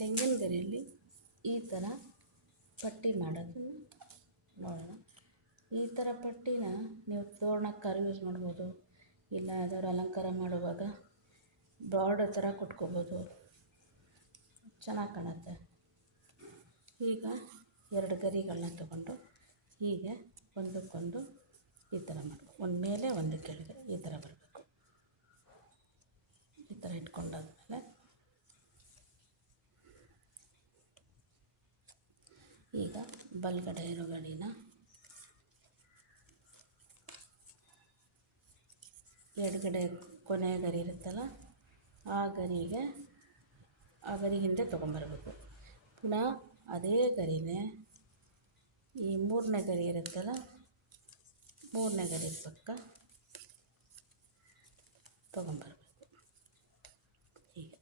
ತೆಂಗಿನ ಗರಿಯಲ್ಲಿ ಈ ಥರ ಪಟ್ಟಿ ಮಾಡೋದು ನೋಡೋಣ. ಈ ಥರ ಪಟ್ಟಿನ ನೀವು ತೋರಣಕ್ಕೆ ಯೂಸ್ ಮಾಡ್ಬೋದು, ಇಲ್ಲ ಯಾವ್ದಾದ್ರು ಅಲಂಕಾರ ಮಾಡುವಾಗ ಬಾರ್ಡರ್ ಥರ ಕೊಟ್ಕೋಬೋದು, ಚೆನ್ನಾಗಿ ಕಾಣುತ್ತೆ. ಈಗ 2 ಗರಿಗಳನ್ನ ತಗೊಂಡು ಹೀಗೆ ಒಂದಕ್ಕೊಂದು ಈ ಥರ ಮಾಡಬೇಕು. ಒಂದು ಮೇಲೆ ಒಂದು ಕೆಳಗೆ ಈ ಥರ ಬರಬೇಕು. ಈ ಥರ ಇಟ್ಕೊಂಡಾದ್ಮೇಲೆ ಈಗ ಬಲಗಡೆ ಇರೋ ಗಡಿನ ಎಡಗಡೆ ಕೊನೆಯ ಗರಿ ಇರುತ್ತಲ್ಲ ಆ ಗರಿ ಹಿಂದೆ ತೊಗೊಂಬರ್ಬೇಕು. ಪುನಃ ಅದೇ ಗರಿನೇ ಈ 3ನೇ ಗರಿ ಇರುತ್ತಲ್ಲ 3ನೇ ಗರಿ ಪಕ್ಕ ತೊಗೊಂಬರ್ಬೇಕು. ಹೀಗೆ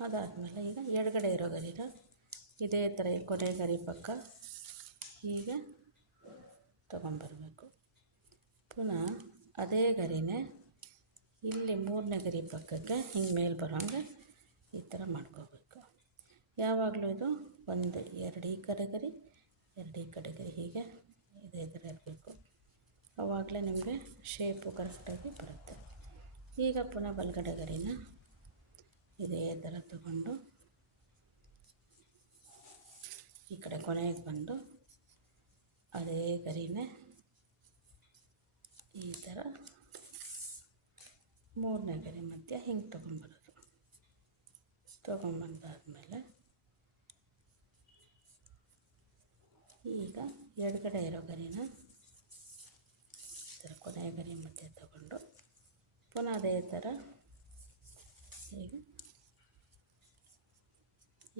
ಅದಾದಮೇಲೆ ಈಗ ಎಡಗಡೆ ಇರೋ ಗರಿನ ಇದೇ ಥರ ಕೊನೆ ಗರಿ ಪಕ್ಕ ಹೀಗೆ ತೊಗೊಂಬರ್ಬೇಕು. ಪುನಃ ಅದೇ ಗರಿನೇ ಇಲ್ಲಿ 3ನೇ ಗರಿ ಪಕ್ಕಕ್ಕೆ ಹಿಂಗೆ ಮೇಲೆ ಬರೋಂಗೆ ಈ ಥರ ಮಾಡ್ಕೋಬೇಕು. ಯಾವಾಗಲೂ ಇದು 1 2 ಈ ಕಡೆ ಗರಿ 2 ಈ ಕಡೆ ಗರಿ ಹೀಗೆ ಇದೇ ಥರ ಇರಬೇಕು. ಆವಾಗಲೇ ನಿಮಗೆ ಶೇಪು ಕರೆಕ್ಟಾಗಿ ಬರುತ್ತೆ. ಈಗ ಪುನಃ ಬಲಗಡೆ ಗರಿನ ಇದೇ ಥರ ತಗೊಂಡು ಈ ಕಡೆ ಕೊನೆಗೆ ಬಂದು ಅದೇ ಗರಿನೇ ಈ ಥರ 3ನೇ ಗರಿ ಮಧ್ಯೆ ಹಿಂಗೆ ತೊಗೊಂಬರೋದು. ತೊಗೊಂಬಂದಾದ್ಮೇಲೆ ಈಗ ಎಡಗಡೆ ಇರೋ ಗರಿನ ಈ ಥರ ಕೊನೆಯ ಗರಿ ಮಧ್ಯೆ ತಗೊಂಡು ಪುನಃ ಅದೇ ಥರ ಈಗ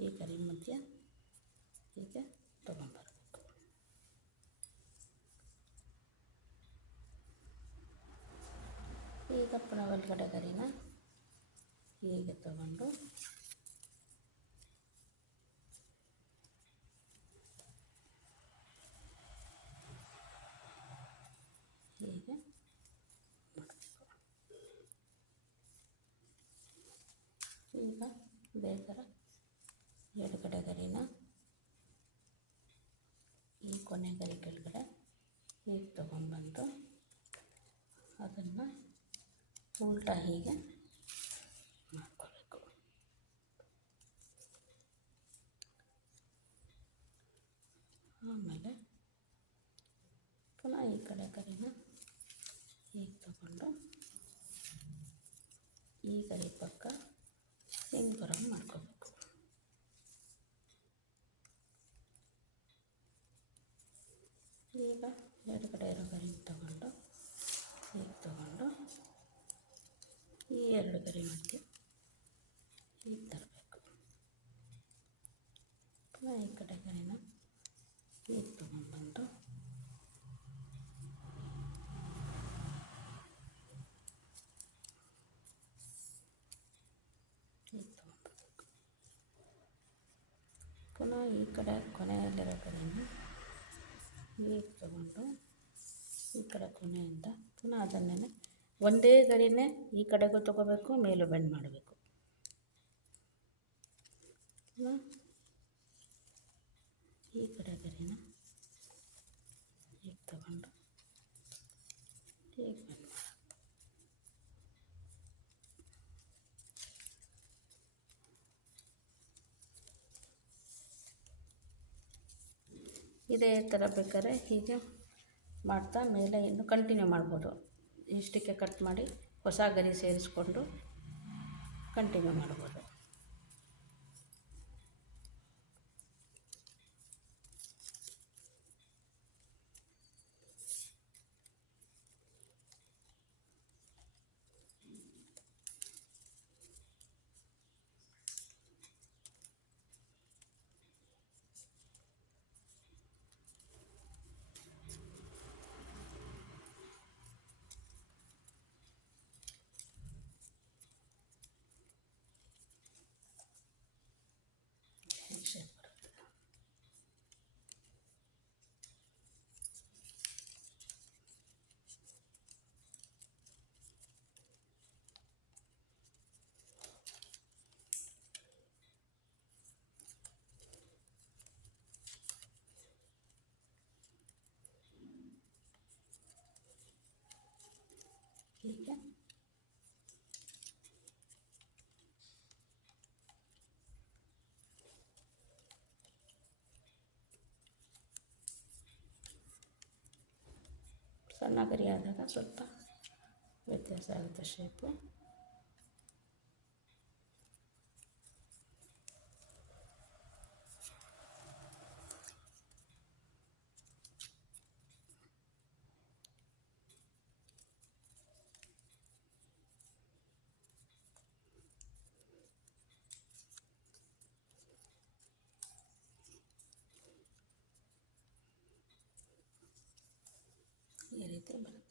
ಈ ಗರಿ ಮಧ್ಯೆ ಹೀಗೆ ತೊಗೊಂಬರ್ಬೇಕು. ಈಗ ಪುನಃ ಒಳಗಡೆ ಗರಿನ ಹೀಗೆ ತಗೊಂಡು ಹೀಗೆ ಮಾಡಬೇಕು. ಈಗ ಇದೇ ಥರ ಎಡಗಡೆ ಗರಿನ ಈ ಕೊನೆ ಗರಿ ಕೆಳಗಡೆ ಹೀಗೆ ತೊಗೊಂಡ್ಬಂದು ಅದನ್ನು ಉಲ್ಟಾ ಹೀಗೆ ಮಾಡ್ಕೋಬೇಕು. ಆಮೇಲೆ ಪುನಃ ಈ ಕಡೆ ಗರಿನ ಹೀಗೆ ತಗೊಂಡು ಈ ಗರಿ ಪಕ್ಕ ಹಿಂಗೆ ಬರೋಂಗೆ ಮಾಡ್ಕೋಬೇಕು. ಈಗ ಎಡಗಡೆ ಇರೋ ಗರಿ ತಗೊಂಡು ಹೀಗೆ ತಗೊಂಡು ಈ 2 ಗರಿ ಮಧ್ಯೆ ಹೀಗೆ ತರಬೇಕು. ಪುನಃ ಈ ಕಡೆ ಗರಿನ ಹೀಗೆ ತೊಗೊಂಡ್ಬಂದು ಹೀಗೆ ತೊಗೊಂಡ್ಬರ್ಬೇಕು. ಪುನಃ ಈ ಕಡೆ ಕೊನೆಯಲ್ಲಿರೋ ಗರಿನ ಹೀಗೆ ತಗೊಂಡು ಈ ಕಡೆ ಕೊನೆಯಿಂದ ಪುನಃ ಅದನ್ನೇ ಒಂದೇ ಗರಿನೇ ಈ ಕಡೆಗೂ ತೊಗೋಬೇಕು, ಮೇಲೂ ಬೆಂಡ್ ಮಾಡಬೇಕು. ಪುನಃ ಈ ಕಡೆ ಗರಿನ ಹೀಗೆ ತಗೊಂಡು ಹೀಗೆ ಬೆಂಡ್ ಮಾಡಬೇಕು. ಇದೇ ಥರ ಬೇಕಾದ್ರೆ ಹೀಗೆ ಮಾಡ್ತಾ ಮೇಲೆ ಇನ್ನು ಕಂಟಿನ್ಯೂ ಮಾಡ್ಬೋದು. ಇಷ್ಟಕ್ಕೆ ಕಟ್ ಮಾಡಿ ಹೊಸ ಗರಿ ಸೇರಿಸ್ಕೊಂಡು ಕಂಟಿನ್ಯೂ ಮಾಡ್ಬೋದು. ಹೀಗೆ ಸಣ್ಣ ಗರಿ ಆದಾಗ ಸ್ವಲ್ಪ ವ್ಯತ್ಯಾಸ ಆಗುತ್ತೆ ಶೇಪು. ಈ ರೀತಿ ಬರುತ್ತೆ.